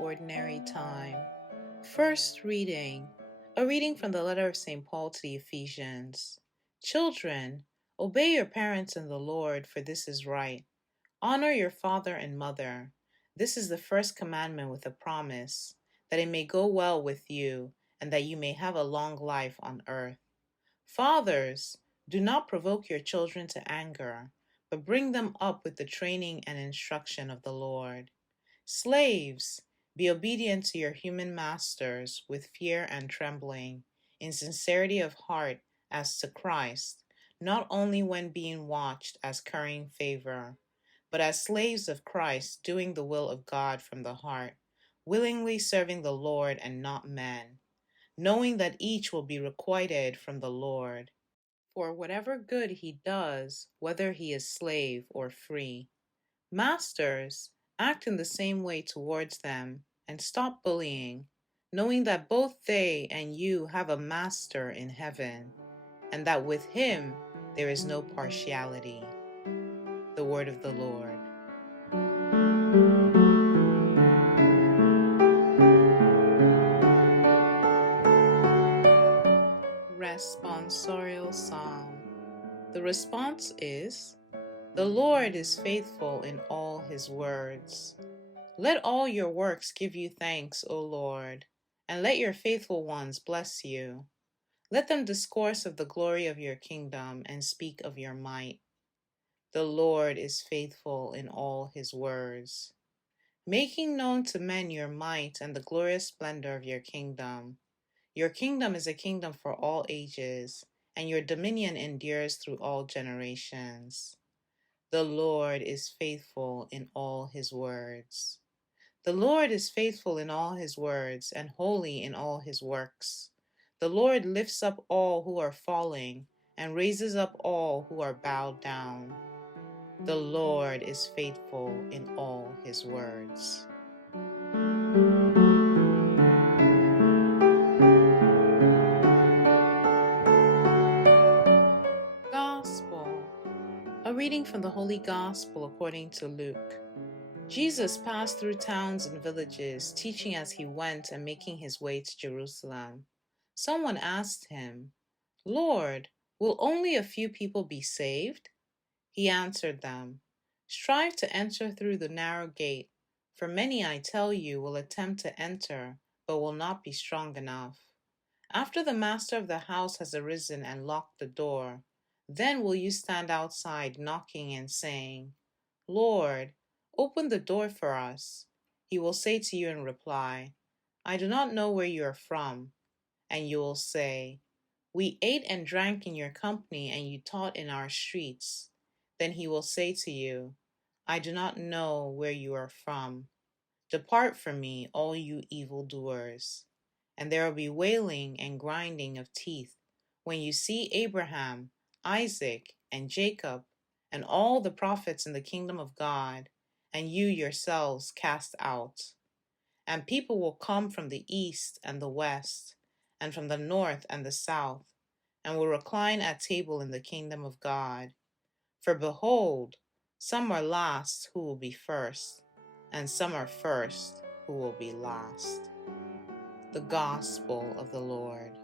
Ordinary Time. First reading, a reading from the letter of St. Paul to the Ephesians. Children, obey your parents in the Lord, for this is right. Honor your father and mother. This is the first commandment with a promise, that it may go well with you, and that you may have a long life on earth. Fathers, do not provoke your children to anger, but bring them up with the training and instruction of the Lord. Slaves, be obedient to your human masters with fear and trembling, in sincerity of heart as to Christ, not only when being watched as currying favor, but as slaves of Christ, doing the will of God from the heart, willingly serving the Lord and not men, knowing that each will be requited from the Lord. For whatever good he does, whether he is slave or free, masters, act in the same way towards them, and stop bullying, knowing that both they and you have a master in heaven, and that with him there is no partiality. The word of the Lord. Responsorial Psalm. The response is, "The Lord is faithful in all his words." Let all your works give you thanks, O Lord, and let your faithful ones bless you. Let them discourse of the glory of your kingdom and speak of your might. The Lord is faithful in all his words, making known to men your might and the glorious splendor of your kingdom. Your kingdom is a kingdom for all ages, and your dominion endures through all generations. The Lord is faithful in all his words. The Lord is faithful in all his words and holy in all his works. The Lord lifts up all who are falling and raises up all who are bowed down. The Lord is faithful in all his words. Gospel. A reading from the Holy Gospel according to Luke. Jesus passed through towns and villages, teaching as he went and making his way to Jerusalem. Someone asked him, "Lord, will only a few people be saved?" He answered them, "Strive to enter through the narrow gate, for many, I tell you, will attempt to enter, but will not be strong enough. After the master of the house has arisen and locked the door, then will you stand outside knocking and saying, 'Lord, open the door for us.' He will say to you in reply, 'I do not know where you are from.' And you will say, 'We ate and drank in your company, and you taught in our streets.' Then he will say to you, 'I do not know where you are from. Depart from me, all you evildoers.' And there will be wailing and grinding of teeth when you see Abraham, Isaac, and Jacob, and all the prophets in the kingdom of God, and you yourselves cast out. And people will come from the east and the west, and from the north and the south, and will recline at table in the kingdom of God. For behold, some are last who will be first, and some are first who will be last." The Gospel of the Lord.